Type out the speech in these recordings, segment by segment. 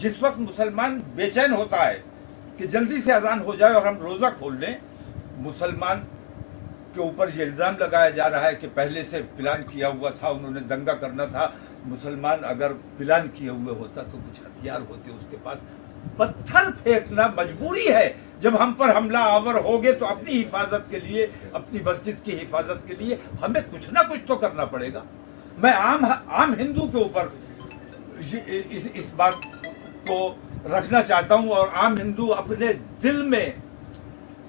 जिस वक्त मुसलमान बेचैन होता है कि जल्दी से अजान हो जाए और हम रोजा खोल लें, मुसलमान के ऊपर ये इल्जाम लगाया जा रहा है कि पहले से प्लान किया हुआ था, उन्होंने दंगा करना था। मुसलमान अगर प्लान किए हुए होता तो कुछ हथियार होते उसके पास। पत्थर फेंकना मजबूरी है। जब हम पर हमला आवर होगे तो अपनी हिफाजत के लिए, अपनी मस्जिद की हिफाजत के लिए हमें कुछ ना कुछ तो करना पड़ेगा। मैं आम हिंदू के ऊपर इस बात को रखना चाहता हूं, और आम हिंदू अपने दिल में,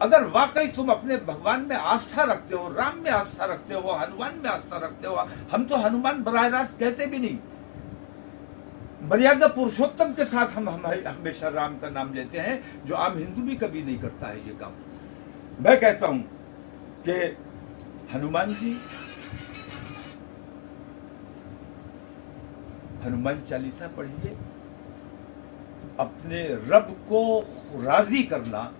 अगर वाकई तुम अपने भगवान में आस्था रखते हो, राम में आस्था रखते हो, हनुमान में आस्था रखते हो, हम तो हनुमान बराह रास्त कहते भी नहीं, मर्यादा पुरुषोत्तम के साथ हम हमेशा राम का नाम लेते हैं, जो आम हिंदू भी कभी नहीं करता है ये काम। मैं कहता हूं कि हनुमान जी, हनुमान चालीसा पढ़िए। अपने रब को राजी करना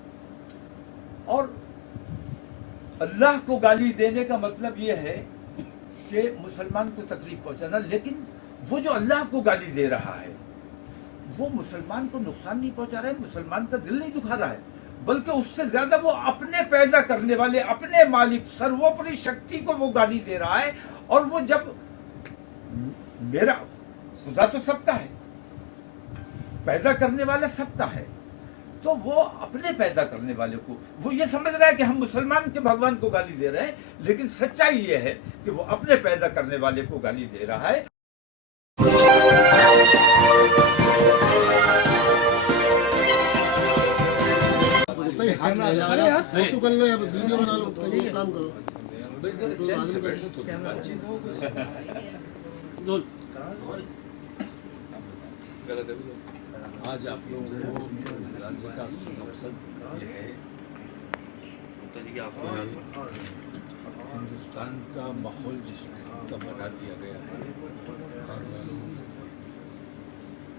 और अल्लाह को गाली देने का मतलब यह है कि मुसलमान को तकलीफ पहुंचाना, लेकिन वो जो अल्लाह को गाली दे रहा है वो मुसलमान को नुकसान नहीं पहुंचा रहा है, मुसलमान का दिल नहीं दुखा रहा है, बल्कि उससे ज्यादा वो अपने पैदा करने वाले, अपने मालिक, सर्वोपरि शक्ति को वो गाली दे रहा है। और वो जब, मेरा खुदा तो सबका है, पैदा करने वाला सबका है, तो वो अपने पैदा करने वाले को, वो ये समझ रहा है कि हम मुसलमान के भगवान को गाली दे रहे हैं, लेकिन सच्चाई ये है कि वो अपने पैदा करने वाले को गाली दे रहा है। फोटो कर लो या वीडियो बना लो, कहीं काम करो। आज आप लोगों को जानने का मकसद ये है, हिंदुस्तान का माहौल जिसका बना दिया गया है,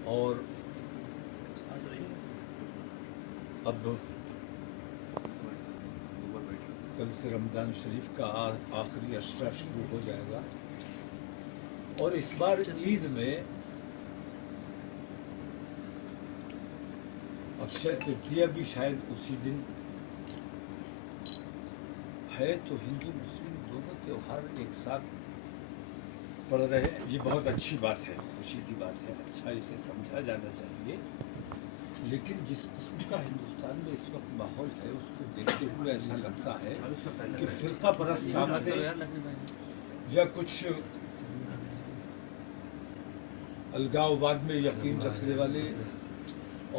और अब कल से रमज़ान शरीफ का आखिरी अशरा शुरू हो जाएगा, और इस बार ईद में अक्षय तृतीया भी शायद उसी दिन है। तो हिंदू मुस्लिम दोनों त्यौहार एक साथ पड़ रहे हैं, ये बहुत अच्छी बात है, खुशी की बात है, अच्छा इसे समझा जाना चाहिए। लेकिन जिस किस्म का हिंदुस्तान में इस वक्त माहौल है, उसको देखते हुए ऐसा लगता है कि फिरका परस्त ताकतें या कुछ अलगाववाद में यकीन रखने वाले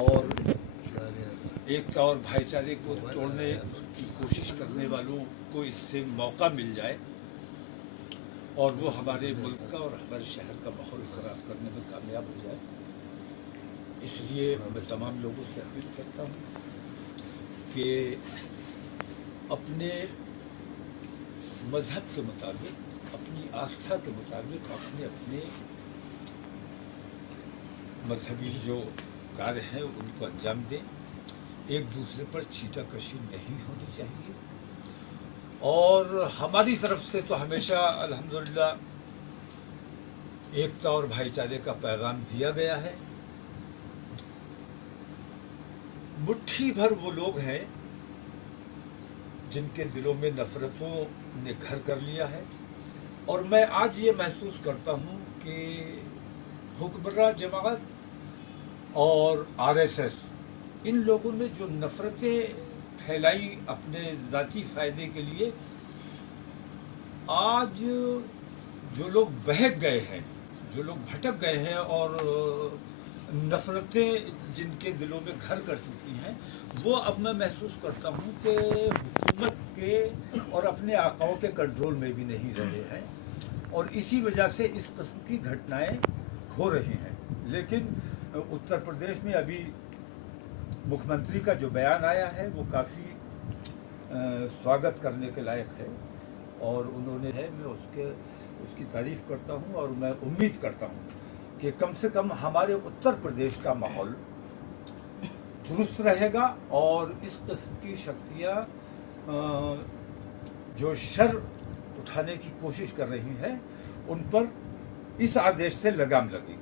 और एकता और भाईचारे को तोड़ने की कोशिश करने वालों को इससे मौका मिल जाए और वो हमारे मुल्क का और हमारे शहर का माहौल खराब करने में कामयाब हो जाए। इसलिए मैं तमाम लोगों से अपील करता हूँ कि अपने मजहब के मुताबिक, अपनी आस्था के मुताबिक अपने अपने मजहबी जो कार्य हैं उनको अंजाम दें। एक दूसरे पर छीटाकशी नहीं होनी चाहिए, और हमारी तरफ से तो हमेशा अल्हम्दुलिल्लाह एकता और भाईचारे का पैगाम दिया गया है। मुट्ठी भर वो लोग हैं जिनके दिलों में नफरतों ने घर कर लिया है, और मैं आज ये महसूस करता हूँ कि हुक्मरान जमात और आरएसएस, इन लोगों ने जो नफरतें फैलाई अपने ज़ाती फ़ायदे के लिए, आज जो लोग बहक गए हैं, जो लोग भटक गए हैं और नफरतें जिनके दिलों में घर कर चुकी हैं, वो अब मैं महसूस करता हूँ कि हुकूमत के और अपने आकाओं के कंट्रोल में भी नहीं रहे हैं, और इसी वजह से इस किस्म की घटनाएं हो रही हैं। लेकिन उत्तर प्रदेश में अभी मुख्यमंत्री का जो बयान आया है वो काफ़ी स्वागत करने के लायक है, और उन्होंने है, मैं उसकी तारीफ़ करता हूँ, और मैं उम्मीद करता हूँ कि कम से कम हमारे उत्तर प्रदेश का माहौल दुरुस्त रहेगा, और इस किस्म की शक्तियाँ जो शर उठाने की कोशिश कर रही हैं उन पर इस आदेश से लगाम लगेगी।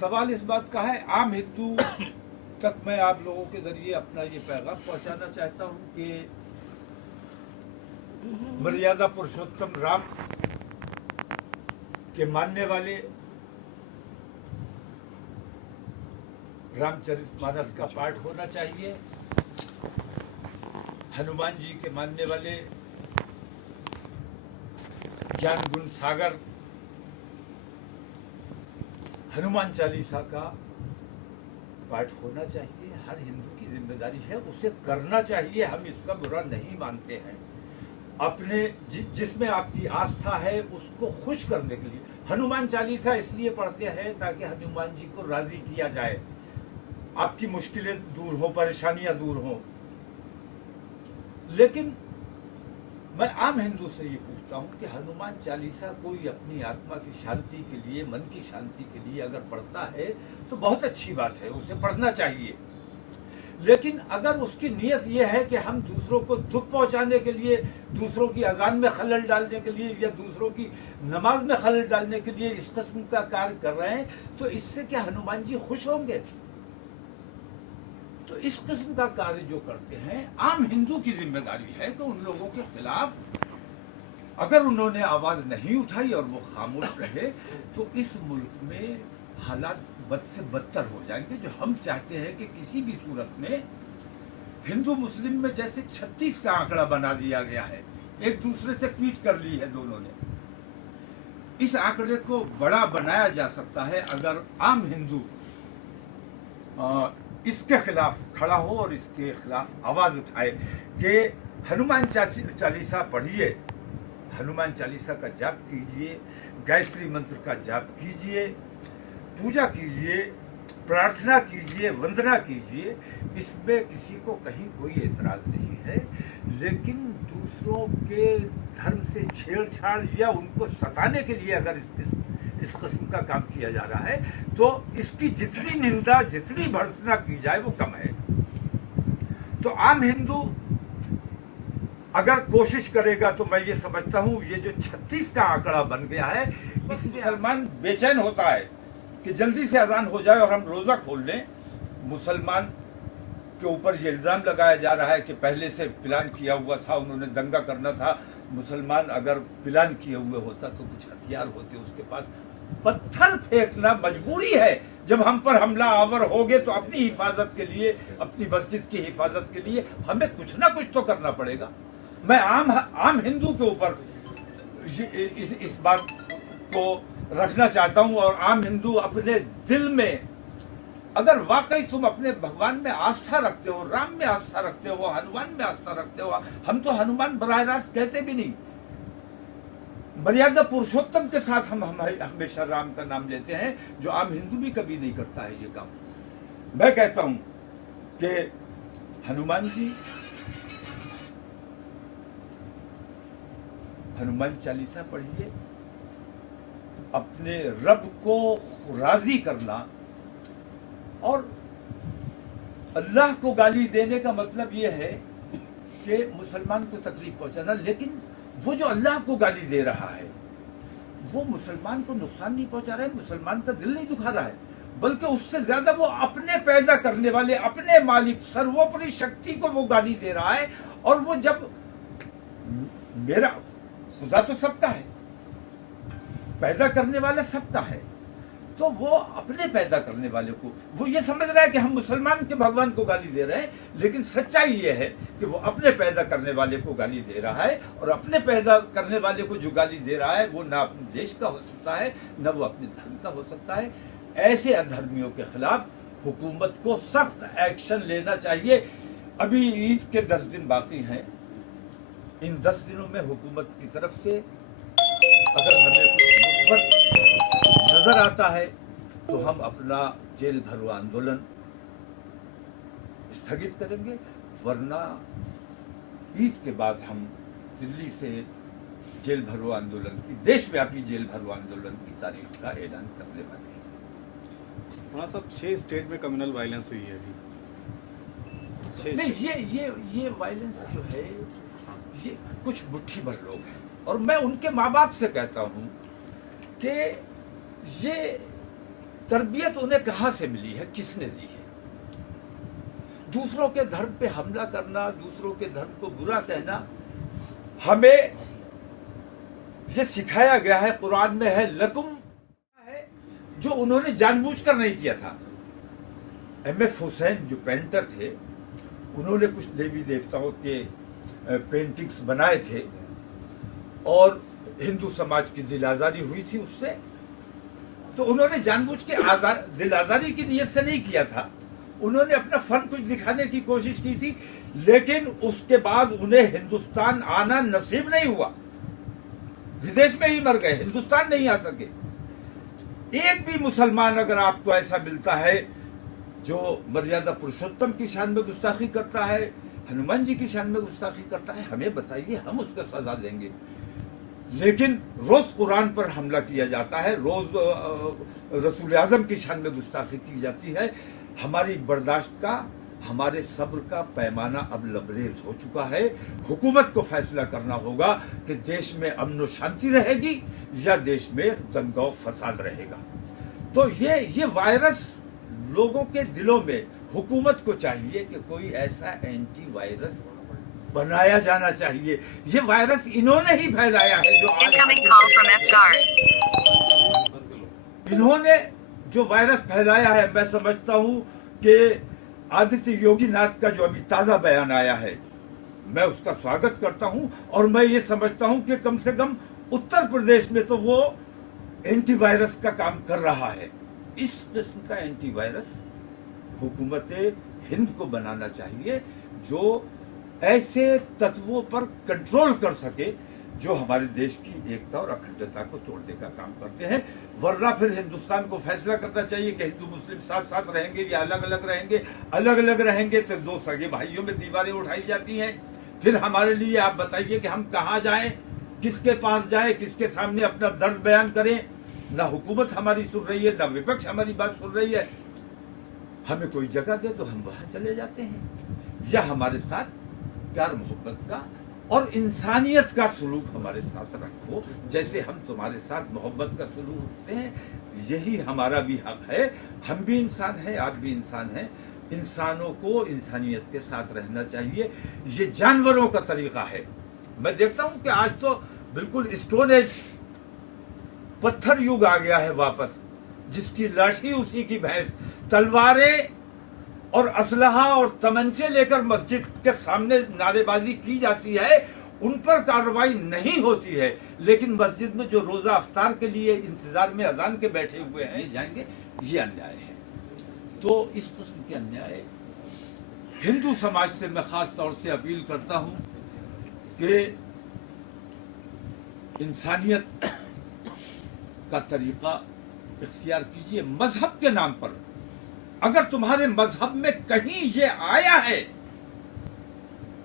सवाल इस बात का है, आम हिंदू तक मैं आप लोगों के जरिए अपना ये पैगाम पहुंचाना चाहता हूं कि मर्यादा पुरुषोत्तम राम के मानने वाले रामचरितमानस का पाठ होना चाहिए। हनुमान जी के मानने वाले ज्ञान गुण सागर हनुमान चालीसा का पाठ होना चाहिए। हर हिंदू की जिम्मेदारी है, उसे करना चाहिए। हम इसका बुरा नहीं मानते हैं। अपने जिसमें आपकी आस्था है उसको खुश करने के लिए हनुमान चालीसा इसलिए पढ़ते हैं ताकि हनुमान जी को राजी किया जाए, आपकी मुश्किलें दूर हो, परेशानियां दूर हो। लेकिन मैं आम हिंदू से ये पूछता हूँ कि हनुमान चालीसा कोई अपनी आत्मा की शांति के लिए, मन की शांति के लिए अगर पढ़ता है तो बहुत अच्छी बात है, उसे पढ़ना चाहिए। लेकिन अगर उसकी नीयत यह है कि हम दूसरों को दुख पहुंचाने के लिए, दूसरों की अजान में खलल डालने के लिए या दूसरों की नमाज में खलल डालने के लिए इस किस्म का कार्य कर रहे हैं, तो इससे क्या हनुमान जी खुश होंगे? तो इस किस्म का कार्य जो करते हैं, आम हिंदू की जिम्मेदारी है कि उन लोगों के खिलाफ अगर उन्होंने आवाज नहीं उठाई और वो खामोश रहे तो इस मुल्क में हालात बद से बदतर हो जाएंगे। जो हम चाहते हैं कि किसी भी सूरत में हिंदू मुस्लिम में जैसे 36 का आंकड़ा बना दिया गया है, एक दूसरे से पीट कर ली है दोनों ने, इस आंकड़े को बड़ा बनाया जा सकता है अगर आम हिंदू इसके खिलाफ खड़ा हो और इसके खिलाफ आवाज उठाए कि हनुमान चालीसा पढ़िए, हनुमान चालीसा का जाप कीजिए, गायत्री मंत्र का जाप कीजिए, पूजा कीजिए, प्रार्थना कीजिए, वंदना कीजिए। इसमें किसी को कहीं कोई ऐतराज नहीं है। लेकिन दूसरों के धर्म से छेड़छाड़ या उनको सताने के लिए अगर इस किस्म का काम किया जा रहा है तो इसकी जितनी निंदा, जितनी भर्त्सना की जाए वो कम है। तो आम हिंदू अगर कोशिश करेगा तो मैं ये समझता हूँ ये जो 36 का आंकड़ा बन गया है, इससे मुसलमान बेचैन होता है कि जल्दी से अजान हो जाए और हम रोजा खोल लें। मुसलमान के ऊपर ये इल्जाम लगाया जा रहा है कि पहले से प्लान किया हुआ था, उन्होंने दंगा करना था। मुसलमान अगर प्लान किए हुए होता तो कुछ हथियार होते उसके पास। पत्थर फेंकना मजबूरी है। जब हम पर हमला आवर होगे तो अपनी हिफाजत के लिए, अपनी मस्जिद की हिफाजत के लिए हमें कुछ ना कुछ तो करना पड़ेगा। मैं आम हिंदू के ऊपर इस बात को रखना चाहता हूं और आम हिंदू अपने दिल में, अगर वाकई तुम अपने भगवान में आस्था रखते हो, राम में आस्था रखते हो, हनुमान में आस्था रखते हो, हम तो हनुमान बराह रास्त कहते भी नहीं, मर्यादा पुरुषोत्तम के साथ हम हमेशा राम का नाम लेते हैं, जो आम हिंदू भी कभी नहीं करता है ये काम। मैं कहता हूं कि हनुमान जी, हनुमान चालीसा पढ़िए। अपने रब को राजी करना और अल्लाह को गाली देने का मतलब यह है कि मुसलमान को तकलीफ पहुंचाना। लेकिन वो जो अल्लाह को गाली दे रहा है वो मुसलमान को नुकसान नहीं पहुंचा रहा है, मुसलमान का दिल नहीं दुखा रहा है, बल्कि उससे ज्यादा वो अपने पैदा करने वाले, अपने मालिक, सर्वोपरि शक्ति को वो गाली दे रहा है। और वो जब, मेरा खुदा तो सबका है, पैदा करने वाला सबका है, तो वो अपने पैदा करने वाले को, वो ये समझ रहा है कि हम मुसलमान के भगवान को गाली दे रहे हैं, लेकिन सच्चाई ये है कि वो अपने पैदा करने वाले को गाली दे रहा है। और अपने पैदा करने वाले को जो गाली दे रहा है वो ना अपने देश का हो सकता है, ना वो अपने धर्म का हो सकता है। ऐसे अधर्मियों के खिलाफ हुकूमत को सख्त एक्शन लेना चाहिए। अभी ईद के 10 दिन बाकी हैं। इन 10 दिनों में हुकूमत की तरफ से अगर हमें कुछ मुस्बत नजर आता है तो हम अपना जेल भरो आंदोलन स्थगित करेंगे, वरना ईद के बाद हम दिल्ली से जेल भरो आंदोलन की, देशव्यापी जेल भरो आंदोलन की तारीख का ऐलान करने वाले हैं। वहाँ सब 6 स्टेट में कम्युनल वायलेंस हुई है अभी। नहीं, ये वायलेंस जो है ये कुछ मुट्ठी भर लोग हैं, और मैं उनके माँ बाप से कहता हूँ कि ये तरबियत उन्हें कहां से मिली है, किसने दी है? दूसरों के धर्म पे हमला करना, दूसरों के धर्म को बुरा कहना, हमें ये सिखाया गया है, कुरान में है लकुम है, जो उन्होंने जानबूझकर नहीं किया था। एम.एफ. हुसैन जो पेंटर थे, उन्होंने कुछ देवी देवताओं के पेंटिंग्स बनाए थे और हिंदू समाज की दिल आजारी हुई थी उससे। तो उन्होंने जानबूझ के दिल आजारी की नीयत से नहीं किया था, उन्होंने अपना फन कुछ दिखाने की कोशिश की थी, लेकिन उसके बाद उन्हें हिंदुस्तान आना नसीब नहीं हुआ, विदेश में ही मर गए, हिंदुस्तान नहीं आ सके। एक भी मुसलमान अगर आपको ऐसा मिलता है जो मर्यादा पुरुषोत्तम की शान में गुस्ताखी करता है, हनुमान जी की शान में गुस्ताखी करता है, हमें बताइए, हम उसका सजा देंगे। लेकिन रोज कुरान पर हमला किया जाता है, रोज रसूल आजम की शान में गुस्ताखी की जाती है। हमारी बर्दाश्त का, हमारे सब्र का पैमाना अब लबरेज हो चुका है। हुकूमत को फैसला करना होगा कि देश में अमन और शांति रहेगी या देश में दंगा और फसाद रहेगा। तो ये वायरस लोगों के दिलों में, हुकूमत को चाहिए कि कोई ऐसा एंटी वायरस बनाया जाना चाहिए। ये वायरस इन्होंने ही फैलाया है, जो इन्होंने जो वायरस फैलाया है। मैं समझता हूं कि आदित्य योगी नाथ का जो अभी ताजा बयान आया है, मैं उसका स्वागत करता हूं और मैं ये समझता हूं कि कम से कम उत्तर प्रदेश में तो वो एंटी वायरस का काम कर रहा है। इस किस्म का एंटी वायरस हुकूमत हिंद को बनाना चाहिए, जो ऐसे तत्वों पर कंट्रोल कर सके जो हमारे देश की एकता और अखंडता को तोड़ने का काम करते हैं। वरना फिर हिंदुस्तान को फैसला करना चाहिए कि हिंदू मुस्लिम साथ साथ रहेंगे या अलग अलग रहेंगे। अलग अलग रहेंगे तो दो सगे भाइयों में दीवारें उठाई जाती हैं। फिर हमारे लिए आप बताइए कि हम कहाँ जाएं, किसके पास जाएं, किसके सामने अपना दर्द बयान करें। ना हुकूमत हमारी सुन रही है, ना विपक्ष हमारी बात सुन रही है। हमें कोई जगह दे तो हम वहां चले जाते हैं, या हमारे साथ प्यार मोहब्बत का और इंसानियत का सलूक हमारे साथ रखो, जैसे हम तुम्हारे साथ मोहब्बत का सलूक रखते हैं। यही हमारा भी हक है। हम भी इंसान हैं, आप भी इंसान हैं। इंसानों को इंसानियत के साथ रहना चाहिए। ये जानवरों का तरीका है। मैं देखता हूं कि आज तो बिल्कुल स्टोन एज, पत्थर युग आ गया है वापस। जिसकी लाठी उसी की भैंस। तलवारें और असलहा और तमंचे लेकर मस्जिद के सामने नारेबाजी की जाती है, उन पर कार्रवाई नहीं होती है। लेकिन मस्जिद में जो रोजा अफ्तार के लिए इंतजार में अजान के बैठे हुए हैं जाएंगे, ये अन्याय है। तो इस किस्म के अन्याय हिंदू समाज से मैं खास तौर से अपील करता हूं कि इंसानियत का तरीका इख्तियार कीजिए। मजहब के नाम पर अगर तुम्हारे मजहब में कहीं ये आया है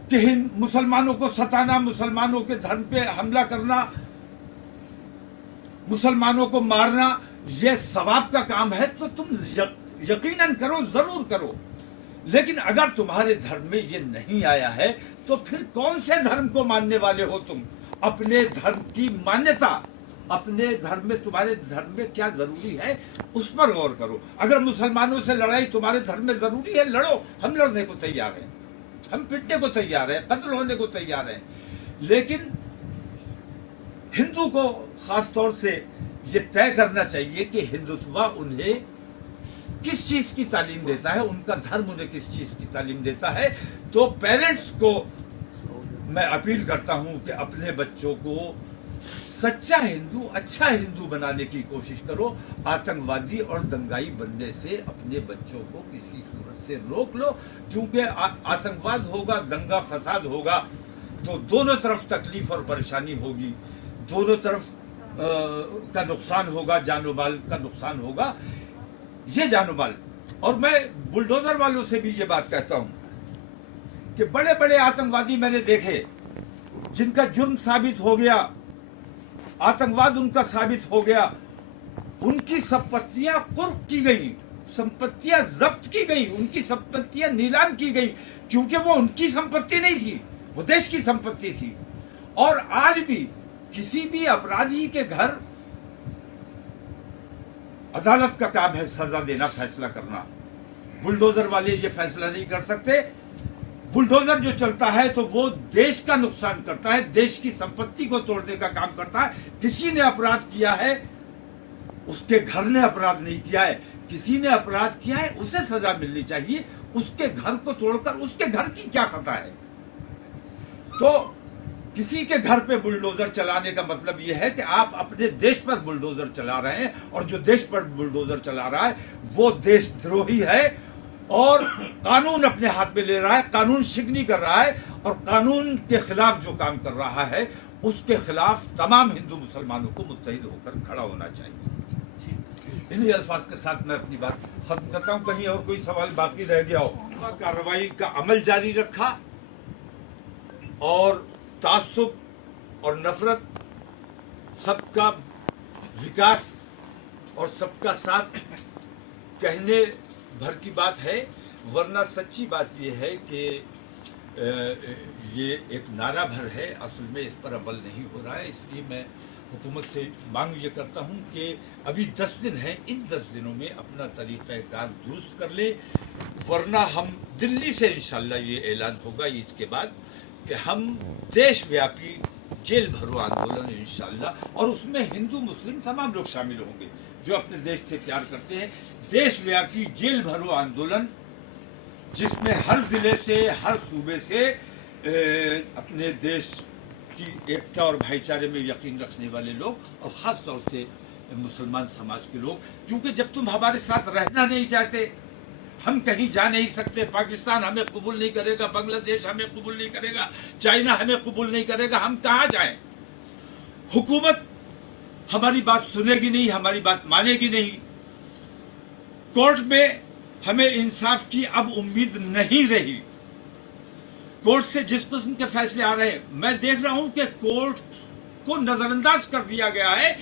कि मुसलमानों को सताना, मुसलमानों के धर्म पे हमला करना, मुसलमानों को मारना, ये सवाब का काम है, तो तुम यकीनन करो, जरूर करो। लेकिन अगर तुम्हारे धर्म में ये नहीं आया है तो फिर कौन से धर्म को मानने वाले हो तुम? अपने धर्म की मान्यता, अपने धर्म में, तुम्हारे धर्म में क्या जरूरी है उस पर गौर करो। अगर मुसलमानों से लड़ाई तुम्हारे धर्म में जरूरी है, लड़ो, हम लड़ने को तैयार हैं, हम पिटने को तैयार हैं, कत्ल होने को तैयार हैं। लेकिन हिंदू को खास तौर से ये तय करना चाहिए कि हिंदुत्व उन्हें किस चीज की तालीम देता है, उनका धर्म उन्हें किस चीज की तालीम देता है। तो पेरेंट्स को मैं अपील करता हूं कि अपने बच्चों को सच्चा हिंदू, अच्छा हिंदू बनाने की कोशिश करो। आतंकवादी और दंगाई बनने से अपने बच्चों को किसी सूरत से रोक लो, क्योंकि आतंकवाद होगा, दंगा फसाद होगा तो दोनों तरफ तकलीफ और परेशानी होगी, दोनों तरफ का नुकसान होगा, जानो माल का नुकसान होगा। ये जानो माल, और मैं बुलडोजर वालों से भी ये बात कहता हूं कि बड़े बड़े आतंकवादी मैंने देखे जिनका जुर्म साबित हो गया, आतंकवाद उनका साबित हो गया, उनकी संपत्तियां कुर्क की गई, संपत्तियां जब्त की गई, उनकी संपत्तियां नीलाम की गई, क्योंकि वो उनकी संपत्ति नहीं थी, वो देश की संपत्ति थी। और आज भी किसी भी अपराधी के घर अदालत का काम है सजा देना, फैसला करना। बुलडोजर वाले ये फैसला नहीं कर सकते। बुलडोजर जो चलता है तो वो देश का नुकसान करता है, देश की संपत्ति को तोड़ने का काम करता है। किसी ने अपराध किया है, उसके घर ने अपराध नहीं किया है, किसी ने अपराध किया है उसे सजा मिलनी चाहिए। उसके घर को तोड़कर उसके घर की क्या खता है? तो किसी के घर पे बुलडोजर चलाने का मतलब यह है कि आप अपने देश पर बुलडोजर चला रहे हैं, और जो देश पर बुलडोजर चला रहा है वो देशद्रोही है और कानून अपने हाथ में ले रहा है, कानून शिकनी कर रहा है, और कानून के खिलाफ जो काम कर रहा है उसके खिलाफ तमाम हिंदू मुसलमानों को मुत्तहिद होकर खड़ा होना चाहिए। इन्हीं अल्फाज के साथ मैं अपनी बात खत्म करता हूँ। कहीं और कोई सवाल बाकी रह गया हो? कार्रवाई का अमल जारी रखा और तासुब और नफरत, सबका विकास और सबका साथ कहने भर की बात है, वरना सच्ची बात यह है कि ये एक नारा भर है, असल में इस पर अमल नहीं हो रहा है। इसलिए मैं हुकूमत से मांग ये करता हूँ कि अभी 10 दिन हैं, इन 10 दिनों में अपना तरीक़ाकार दुरुस्त कर ले, वरना हम दिल्ली से इंशाल्लाह ये ऐलान होगा ईद के बाद कि हम देशव्यापी जेल भरो आंदोलन इंशाल्लाह, और उसमें हिंदू मुस्लिम तमाम लोग शामिल होंगे जो अपने देश से प्यार करते हैं। देशव्यापी जेल भरो आंदोलन जिसमें हर जिले से, हर सूबे से अपने देश की एकता और भाईचारे में यकीन रखने वाले लोग, और ख़ास तौर से मुसलमान समाज के लोग, क्योंकि जब तुम हमारे साथ रहना नहीं चाहते, हम कहीं जा नहीं सकते, पाकिस्तान हमें कबूल नहीं करेगा, बांग्लादेश हमें कबूल नहीं करेगा, चाइना हमें कबूल नहीं करेगा, हम कहाँ जाएं? हुकूमत हमारी बात सुनेगी नहीं, हमारी बात मानेगी नहीं। कोर्ट में हमें इंसाफ की अब उम्मीद नहीं रही। कोर्ट से जिस किस्म के फैसले आ रहे हैं, मैं देख रहा हूं कि कोर्ट को नजरअंदाज कर दिया गया है।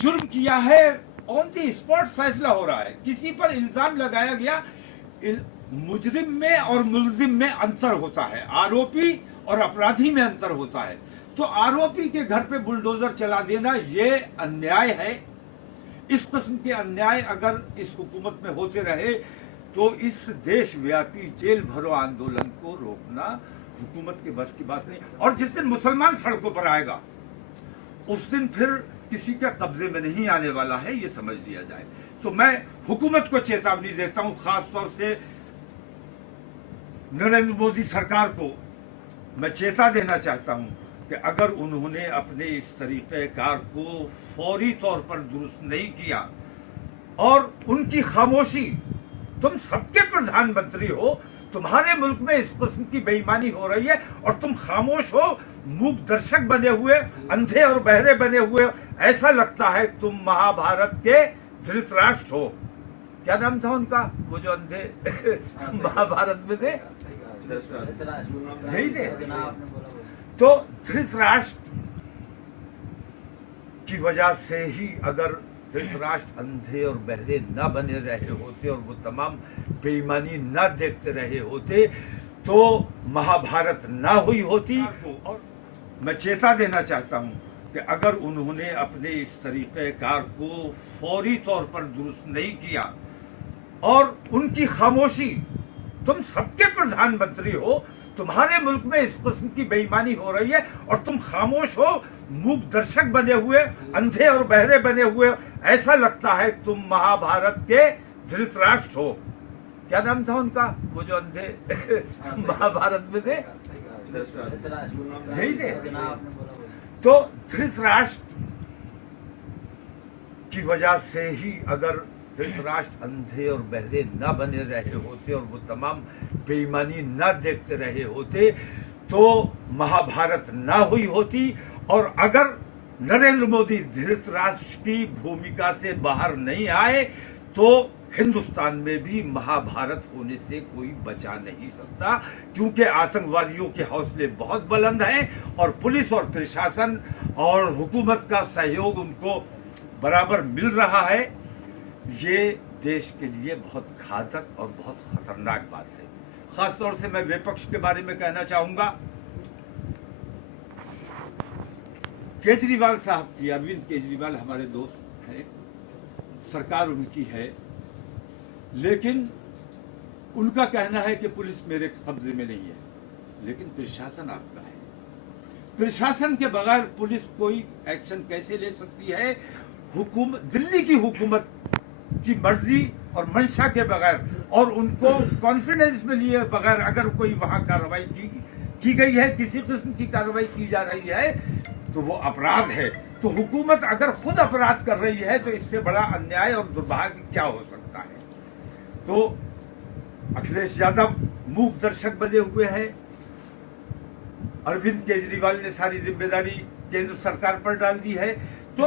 जुर्म किया है, ऑन द स्पॉट फैसला हो रहा है। किसी पर इल्जाम लगाया गया, मुजरिम में और मुलजिम में अंतर होता है, आरोपी और अपराधी में अंतर होता है। तो आरोपी के घर पे बुलडोजर चला देना ये अन्याय है। इस किस्म के अन्याय अगर इस हुकूमत में होते रहे तो इस देशव्यापी जेल भरो आंदोलन को रोकना हुकूमत के बस की बात नहीं। और जिस दिन मुसलमान सड़कों पर आएगा उस दिन फिर किसी के कब्जे में नहीं आने वाला है, ये समझ लिया जाए। तो मैं हुकूमत को चेतावनी देता हूं, खास तौर से नरेंद्र मोदी सरकार को मैं चेता देना चाहता हूं कि अगर उन्होंने अपने इस तरीक़ेकार को फौरी तौर पर दुरुस्त नहीं किया और उनकी खामोशी, तुम सबके प्रधानमंत्री हो, तुम्हारे मुल्क में इस किस्म की बेईमानी हो रही है और तुम खामोश हो, मूक दर्शक बने हुए, अंधे और बहरे बने हुए, ऐसा लगता है तुम महाभारत के धृतराष्ट्र हो। क्या नाम था उनका, वो जो अंधे महाभारत में थे, यही थे। तो धृतराष्ट्र की वजह से ही अगर धृतराष्ट्र अंधे और बहरे न बने रहे होते और वो तमाम बेईमानी न देखते रहे होते तो महाभारत न हुई होती। और मैं चेता देना चाहता हूं कि अगर उन्होंने अपने इस तरीक़ेकार को फौरी तौर पर दुरुस्त नहीं किया और उनकी खामोशी, तुम सबके प्रधानमंत्री हो, तुम्हारे मुल्क में इस किस्म की बेईमानी हो रही है और तुम खामोश हो, मूक दर्शक बने हुए, अंधे और बहरे बने हुए, ऐसा लगता है तुम महाभारत के धृतराष्ट्र हो। क्या नाम था उनका, वो जो अंधे महाभारत में थे, यही थे। तो धृतराष्ट्र की वजह से ही अगर धृतराष्ट्र अंधे और बहरे न बने रहे होते और वो तमाम बेईमानी न देखते रहे होते तो महाभारत न हुई होती। और अगर नरेंद्र मोदी धृतराष्ट्र की भूमिका से बाहर नहीं आए तो हिंदुस्तान में भी महाभारत होने से कोई बचा नहीं सकता, क्योंकि आतंकवादियों के हौसले बहुत बुलंद हैं और पुलिस और प्रशासन और हुकूमत का सहयोग उनको बराबर मिल रहा है। ये देश के लिए बहुत घातक और बहुत खतरनाक बात है। खास तौर से मैं विपक्ष के बारे में कहना चाहूंगा, केजरीवाल साहब की, अरविंद केजरीवाल हमारे दोस्त हैं सरकार उनकी है, लेकिन उनका कहना है कि पुलिस मेरे कब्जे में नहीं है, लेकिन प्रशासन आपका है। प्रशासन के बगैर पुलिस कोई एक्शन कैसे ले सकती है? हुकूमत, दिल्ली की हुकूमत की मर्जी और मंशा के बगैर और उनको कॉन्फिडेंस में लिए बगैर अगर कोई वहां कार्रवाई की गई है, किसी किस्म की कार्रवाई की जा रही है, तो वो अपराध है। तो हुकूमत अगर खुद अपराध कर रही है तो इससे बड़ा अन्याय और दुर्भाग्य क्या हो सकता है? तो अखिलेश यादव मूक दर्शक बने हुए हैं। अरविंद केजरीवाल ने सारी जिम्मेदारी केंद्र सरकार पर डाल दी है। तो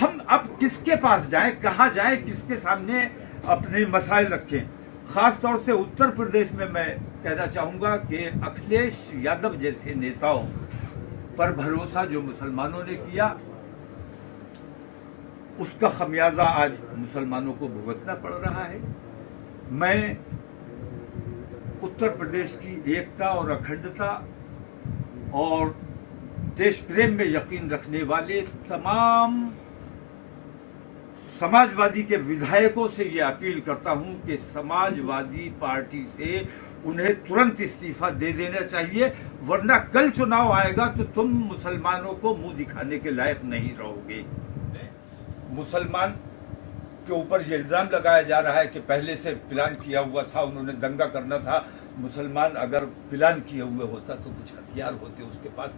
हम अब किसके पास जाएं, कहां जाएं, किसके सामने अपने मसाइल रखें? खास तौर से उत्तर प्रदेश में मैं कहना चाहूंगा कि अखिलेश यादव जैसे नेताओं पर भरोसा जो मुसलमानों ने किया, उसका खमियाजा आज मुसलमानों को भुगतना पड़ रहा है। मैं उत्तर प्रदेश की एकता और अखंडता और देश प्रेम में यकीन रखने वाले तमाम समाजवादी के विधायकों से ये अपील करता हूं कि समाजवादी पार्टी से उन्हें तुरंत इस्तीफा दे देना चाहिए, वरना कल चुनाव आएगा तो तुम मुसलमानों को मुंह दिखाने के लायक नहीं रहोगे। मुसलमान के ऊपर ये इल्जाम लगाया जा रहा है कि पहले से प्लान किया हुआ था, उन्होंने दंगा करना था। मुसलमान अगर प्लान किए हुए होता तो कुछ हथियार होते उसके पास।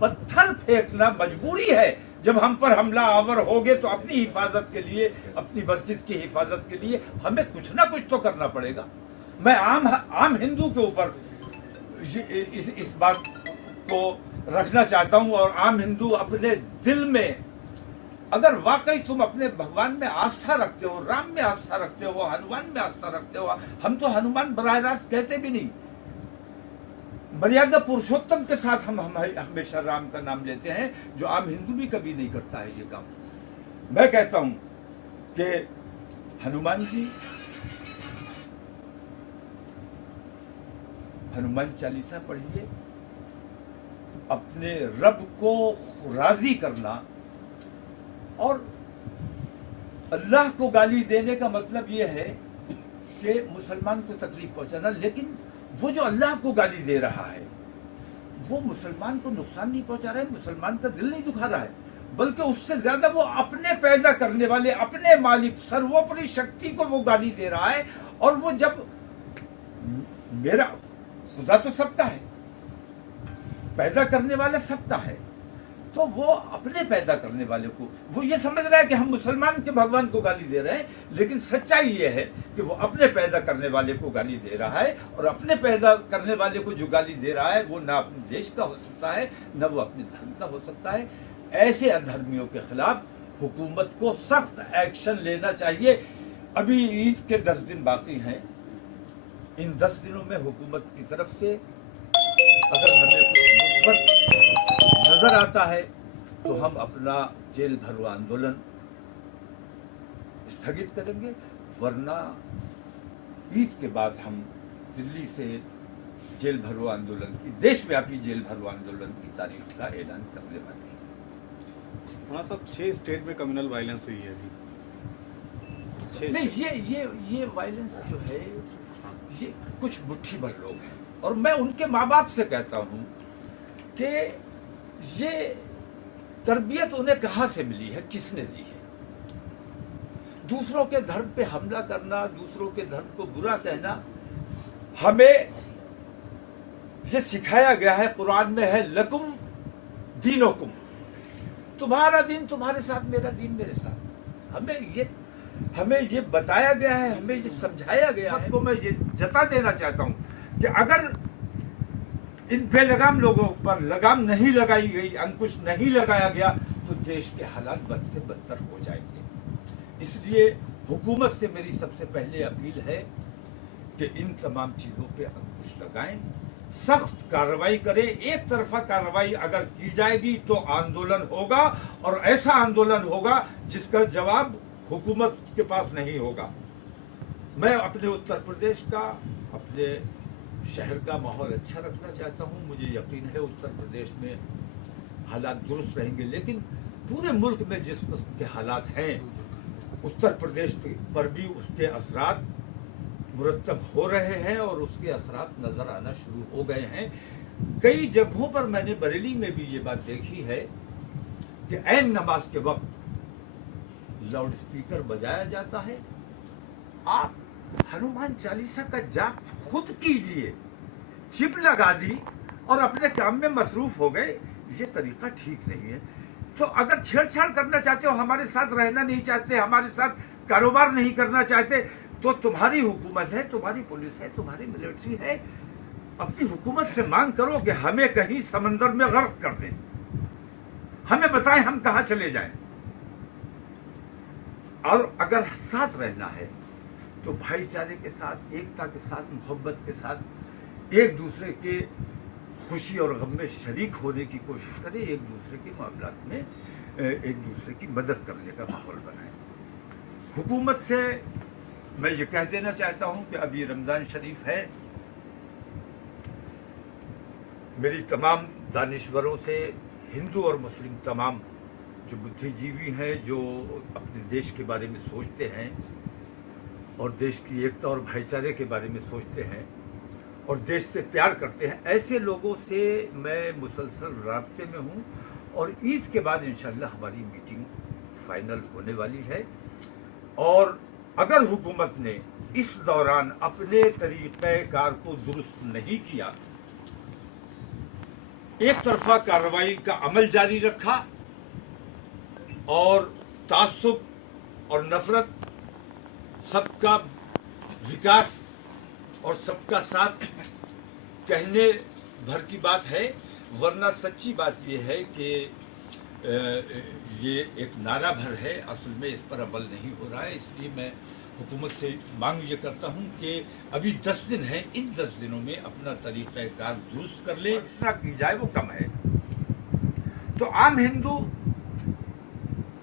पत्थर फेंकना मजबूरी है। जब हम पर हमला आवर होगे तो अपनी हिफाजत के लिए, अपनी मस्जिद की हिफाजत के लिए हमें कुछ ना कुछ तो करना पड़ेगा। मैं आम हिंदू के ऊपर इस बात को रखना चाहता हूं और आम हिंदू अपने दिल में, अगर वाकई तुम अपने भगवान में आस्था रखते हो, राम में आस्था रखते हो, हनुमान में आस्था रखते हो, हम तो हनुमान बराह रास्त कहते भी नहीं, मर्यादा पुरुषोत्तम के साथ हम हमेशा राम का नाम लेते हैं, जो आम हिंदू भी कभी नहीं करता है ये काम। मैं कहता हूं कि हनुमान जी, हनुमान चालीसा पढ़िए। अपने रब को राजी करना और अल्लाह को गाली देने का मतलब यह है कि मुसलमान को तकलीफ पहुंचाना, लेकिन वो जो अल्लाह को गाली दे रहा है वो मुसलमान को नुकसान नहीं पहुंचा रहा है, मुसलमान का दिल नहीं दुखा रहा है, बल्कि उससे ज्यादा वो अपने पैदा करने वाले, अपने मालिक, सर्वोपरि शक्ति को वो गाली दे रहा है। और वो जब, मेरा खुदा तो सबका है, पैदा करने वाला सबका है, तो वो अपने पैदा करने वाले को, वो ये समझ रहा है कि हम मुसलमान के भगवान को गाली दे रहे हैं, लेकिन सच्चाई ये है कि वो अपने पैदा करने वाले को गाली दे रहा है। और अपने पैदा करने वाले को जो गाली दे रहा है वो ना अपने देश का हो सकता है, ना वो अपने धर्म का हो सकता है। ऐसे अधर्मियों के खिलाफ हुकूमत को सख्त एक्शन लेना चाहिए। अभी ईद के 10 दिन बाकी हैं। इन 10 दिनों में हुकूमत की तरफ से अगर हमें कुछ मुस्बत नजर आता है तो हम अपना जेल भरो आंदोलन स्थगित करेंगे, वरना ईद के बाद हम दिल्ली से जेल भरो आंदोलन की, देशव्यापी जेल भरो आंदोलन की तारीख का ऐलान करने वाले हैं। वहाँ सब 6 स्टेट में कम्युनल वायलेंस हुई है अभी। 6 नहीं, ये वायलेंस जो है ये कुछ मुट्ठी भर लोग हैं, और मैं उनके माँ बाप से कहता हूँ कि ये तरबियत उन्हें कहाँ से मिली है, किसने दी है? दूसरों के धर्म पे हमला करना, दूसरों के धर्म को बुरा कहना, हमें ये सिखाया गया है। कुरान में है लकुम दीनुकुम, तुम्हारा दिन तुम्हारे साथ, मेरा दिन मेरे साथ। हमें ये बताया गया है, हमें ये समझाया गया है। आपको मैं ये जता देना चाहता हूँ कि अगर इन बेलगाम लोगों पर लगाम नहीं लगाई गई, अंकुश नहीं लगाया गया, तो देश के हालात बद से बदतर हो जाएंगे। इसलिए हुकूमत से मेरी सबसे पहले अपील है कि इन तमाम चीजों पे अंकुश लगाएं, सख्त कार्रवाई करें। एक तरफा कार्रवाई अगर की जाएगी तो आंदोलन होगा, और ऐसा आंदोलन होगा जिसका जवाब हुकूमत के पास नहीं होगा। मैं अपने उत्तर प्रदेश का, अपने शहर का माहौल अच्छा रखना चाहता हूं। मुझे यकीन है उत्तर प्रदेश में हालात दुरुस्त रहेंगे, लेकिन पूरे मुल्क में जिस किस्म के हालात हैं उत्तर प्रदेश पर भी उसके असरात मुरतब हो रहे हैं और उसके असरात नजर आना शुरू हो गए हैं। कई जगहों पर मैंने बरेली में भी ये बात देखी है कि ऐन नमाज के वक्त लाउड स्पीकर बजाया जाता है। आप हनुमान चालीसा का जाप खुद कीजिए, चिप लगा दी और अपने काम में मसरूफ हो गए, ये तरीका ठीक नहीं है। तो अगर छेड़छाड़ करना चाहते हो, हमारे साथ रहना नहीं चाहते, हमारे साथ कारोबार नहीं करना चाहते, तो तुम्हारी हुकूमत है, तुम्हारी पुलिस है, तुम्हारी मिलिट्री है, अपनी हुकूमत से मांग करो कि हमें कहीं समंदर में गर्क कर दें, हमें बताएं हम कहां चले जाएं। और अगर साथ रहना है तो भाईचारे के साथ, एकता के साथ, मोहब्बत के साथ एक दूसरे के खुशी और गम में शरीक होने की कोशिश करें, एक दूसरे के मामलात में एक दूसरे की मदद करने का माहौल बनाएं। हुकूमत से मैं ये कह देना चाहता हूं कि अभी रमज़ान शरीफ है। मेरी तमाम दानिश्वरों से, हिंदू और मुस्लिम तमाम जो बुद्धिजीवी हैं, जो अपने देश के बारे में सोचते हैं और देश की एकता और भाईचारे के बारे में सोचते हैं और देश से प्यार करते हैं, ऐसे लोगों से मैं मुसलसल राब्ते में हूँ। और ईद के बाद इंशाल्लाह हमारी मीटिंग फाइनल होने वाली है। और अगर हुकूमत ने इस दौरान अपने तरीक़ेकार को दुरुस्त नहीं किया, एक तरफा कार्रवाई का अमल जारी रखा और तासुब और नफरत, सबका विकास और सबका साथ कहने भर की बात है, वरना सच्ची बात यह है कि ये एक नारा भर है, असल में इस पर अमल नहीं हो रहा है। इसलिए मैं हुकूमत से मांग ये करता हूँ कि अभी 10 दिन हैं, इन 10 दिनों में अपना तरीक़ाकार दुरुस्त कर ले, जितना की जाए वो कम है। तो आम हिंदू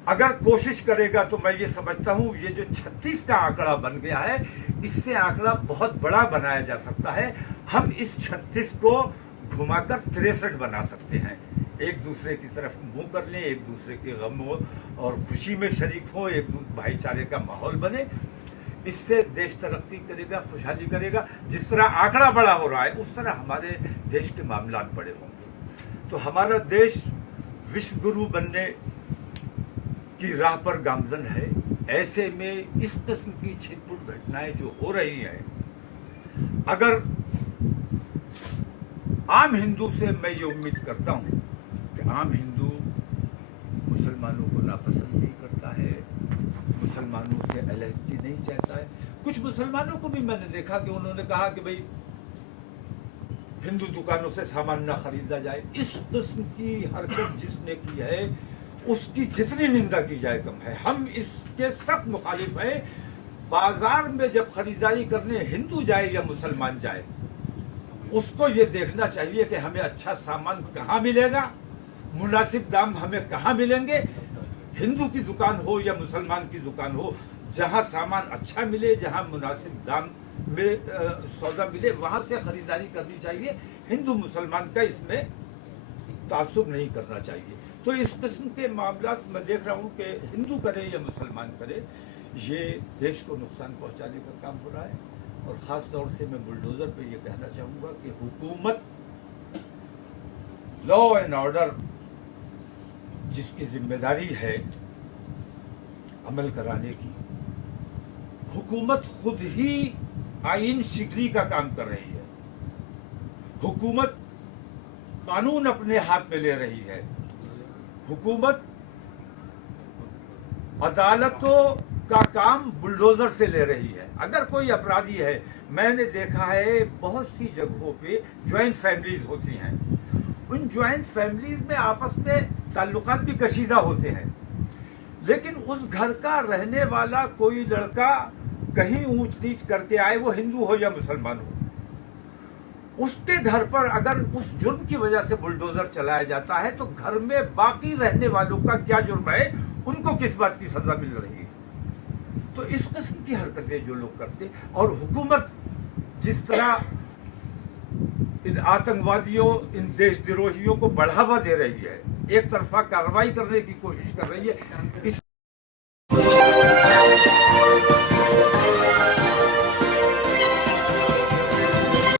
अगर कोशिश करेगा तो मैं ये समझता हूँ ये जो 36 का आंकड़ा बन गया है, इससे आंकड़ा बहुत बड़ा बनाया जा सकता है। हम इस 36 को घुमाकर 63 बना सकते हैं। एक दूसरे की तरफ मुंह कर लें, एक दूसरे के गम और खुशी में शरीक हो, एक भाईचारे का माहौल बने। इससे देश तरक्की करेगा, खुशहाली करेगा। जिस तरह आंकड़ा बड़ा हो रहा है, उस तरह हमारे देश के मामलात बड़े होंगे। तो हमारा देश विश्व गुरु बनने की राह पर गामजन है। ऐसे में इस किस्म की छिटपुट घटनाएं जो हो रही हैं, अगर आम हिंदू से मैं ये उम्मीद करता हूँ कि आम हिंदू मुसलमानों को नापसंद नहीं करता है, मुसलमानों से अलहदगी नहीं चाहता है। कुछ मुसलमानों को भी मैंने देखा कि उन्होंने कहा कि भाई हिंदू दुकानों से सामान ना खरीदा जाए। इस किस्म की हरकत जिसने की है, उसकी जितनी निंदा की जाए कम है। हम इसके सख्त मुखालिफ हैं। बाजार में जब खरीदारी करने हिंदू जाए या मुसलमान जाए, उसको ये देखना चाहिए कि हमें अच्छा सामान कहाँ मिलेगा, मुनासिब दाम हमें कहाँ मिलेंगे। हिंदू की दुकान हो या मुसलमान की दुकान हो, जहाँ सामान अच्छा मिले, जहाँ मुनासिब दाम में सौदा मिले, वहाँ से खरीदारी करनी चाहिए। हिंदू मुसलमान का इसमें तासुब नहीं करना चाहिए। तो इस किस्म के मामला मैं देख रहा हूँ कि हिंदू करे या मुसलमान करे, ये देश को नुकसान पहुँचाने का काम हो रहा है। और ख़ास तौर से मैं बुलडोज़र पे ये कहना चाहूँगा कि हुकूमत लॉ एंड ऑर्डर जिसकी जिम्मेदारी है अमल कराने की, हुकूमत खुद ही आइन शिकली का काम कर रही है। हुकूमत कानून अपने हाथ में ले रही है। हुकूमत अदालतों का काम बुलडोजर से ले रही है। अगर कोई अपराधी है, मैंने देखा है बहुत सी जगहों पे ज्वाइंट फैमिलीज होती हैं, उन ज्वाइंट फैमिलीज में आपस में ताल्लुकात भी कशीदा होते हैं, लेकिन उस घर का रहने वाला कोई लड़का कहीं ऊंच नीच करके आए, वो हिंदू हो या मुसलमान हो, उसके घर पर अगर उस जुर्म की वजह से बुलडोजर चलाया जाता है, तो घर में बाकी रहने वालों का क्या जुर्म है, उनको किस बात की सजा मिल रही है। तो इस किस्म की हरकतें जो लोग करते, और हुकूमत जिस तरह इन आतंकवादियों, इन देशद्रोहियों को बढ़ावा दे रही है, एक तरफा कार्रवाई करने की कोशिश कर रही है, इस